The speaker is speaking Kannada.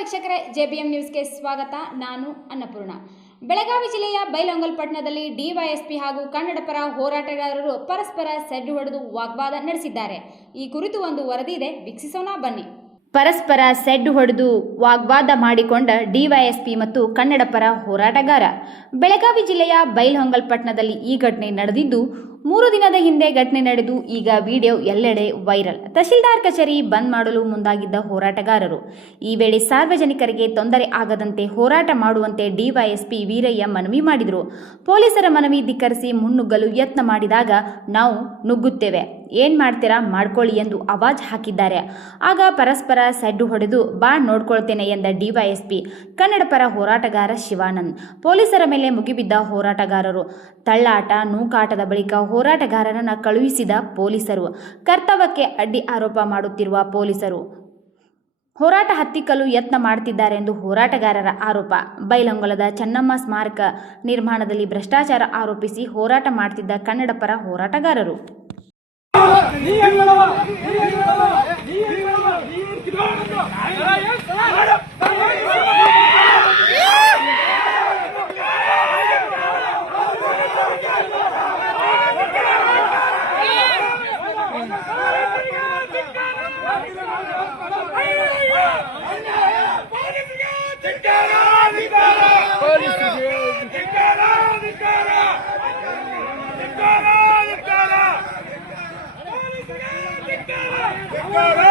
ವೀಕ್ಷಕರೇ, ಜೆಬಿಎಂ ನ್ಯೂಸ್ಗೆ ಸ್ವಾಗತ. ನಾನು ಅನ್ನಪೂರ್ಣ. ಬೆಳಗಾವಿ ಜಿಲ್ಲೆಯ ಬೈಲಹೊಂಗಲ ಪಟ್ಟಣದಲ್ಲಿ ಡಿವೈಎಸ್ಪಿ ಹಾಗೂ ಕನ್ನಡಪರ ಹೋರಾಟಗಾರರು ಪರಸ್ಪರ ಸೆಡ್ಡು ಹೊಡೆದು ವಾಗ್ವಾದ ನಡೆಸಿದ್ದಾರೆ. ಈ ಕುರಿತು ಒಂದು ವರದಿ ಇದೆ, ವೀಕ್ಷಿಸೋಣ ಬನ್ನಿ. ಪರಸ್ಪರ ಸೆಡ್ಡು ಹೊಡೆದು ವಾಗ್ವಾದ ಮಾಡಿಕೊಂಡ ಡಿವೈಎಸ್ಪಿ ಮತ್ತು ಕನ್ನಡಪರ ಹೋರಾಟಗಾರ. ಬೆಳಗಾವಿ ಜಿಲ್ಲೆಯ ಬೈಲಹೊಂಗಲ ಪಟ್ಟಣದಲ್ಲಿ ಈ ಘಟನೆ ನಡೆದಿದ್ದು 3 ದಿನದ ಹಿಂದೆ ಘಟನೆ ನಡೆದು ಈಗ ವಿಡಿಯೋ ಎಲ್ಲೆಡೆ ವೈರಲ್. ತಹಶೀಲ್ದಾರ್ ಕಚೇರಿ ಬಂದ್ ಮಾಡಲು ಮುಂದಾಗಿದ್ದ ಹೋರಾಟಗಾರರು ಈ ವೇಳೆ ಸಾರ್ವಜನಿಕರಿಗೆ ತೊಂದರೆ ಆಗದಂತೆ ಹೋರಾಟ ಮಾಡುವಂತೆ ಡಿವೈಎಸ್ಪಿ ವೀರಯ್ಯ ಮನವಿ ಮಾಡಿದರು. ಪೊಲೀಸರ ಮನವಿ ಧಿಕ್ಕರಿಸಿ ಮುನ್ನುಗ್ಗಲು ಯತ್ನ ಮಾಡಿದಾಗ ನಾವು ನುಗ್ಗುತ್ತೇವೆ, ಏನ್ ಮಾಡ್ತೀರಾ ಮಾಡ್ಕೊಳ್ಳಿ ಎಂದು ಆವಾಜ್ ಹಾಕಿದ್ದಾರೆ. ಆಗ ಪರಸ್ಪರ ಸೆಡ್ಡು ಹೊಡೆದು ಬಾ ನೋಡ್ಕೊಳ್ತೇನೆ ಎಂದ ಡಿವೈಎಸ್ಪಿ. ಕನ್ನಡಪರ ಹೋರಾಟಗಾರ ಶಿವಾನಂದ್. ಪೊಲೀಸರ ಮೇಲೆ ಮುಗಿಬಿದ್ದ ಹೋರಾಟಗಾರರು. ತಳ್ಳಾಟ ನೂಕಾಟದ ಬಳಿಕ ಹೋರಾಟಗಾರರನ್ನು ಕಳುಹಿಸಿದ ಪೊಲೀಸರು. ಕರ್ತವ್ಯಕ್ಕೆ ಅಡ್ಡಿ ಆರೋಪ ಮಾಡುತ್ತಿರುವ ಪೊಲೀಸರು ಹೋರಾಟ ಹತ್ತಿಕ್ಕಲು ಯತ್ನ ಮಾಡುತ್ತಿದ್ದಾರೆಂದು ಹೋರಾಟಗಾರರ ಆರೋಪ. ಬೈಲಹೊಂಗಲದ ಚೆನ್ನಮ್ಮ ಸ್ಮಾರಕ ನಿರ್ಮಾಣದಲ್ಲಿ ಭ್ರಷ್ಟಾಚಾರ ಆರೋಪಿಸಿ ಹೋರಾಟ ಮಾಡುತ್ತಿದ್ದ ಕನ್ನಡಪರ ಹೋರಾಟಗಾರರು. Go!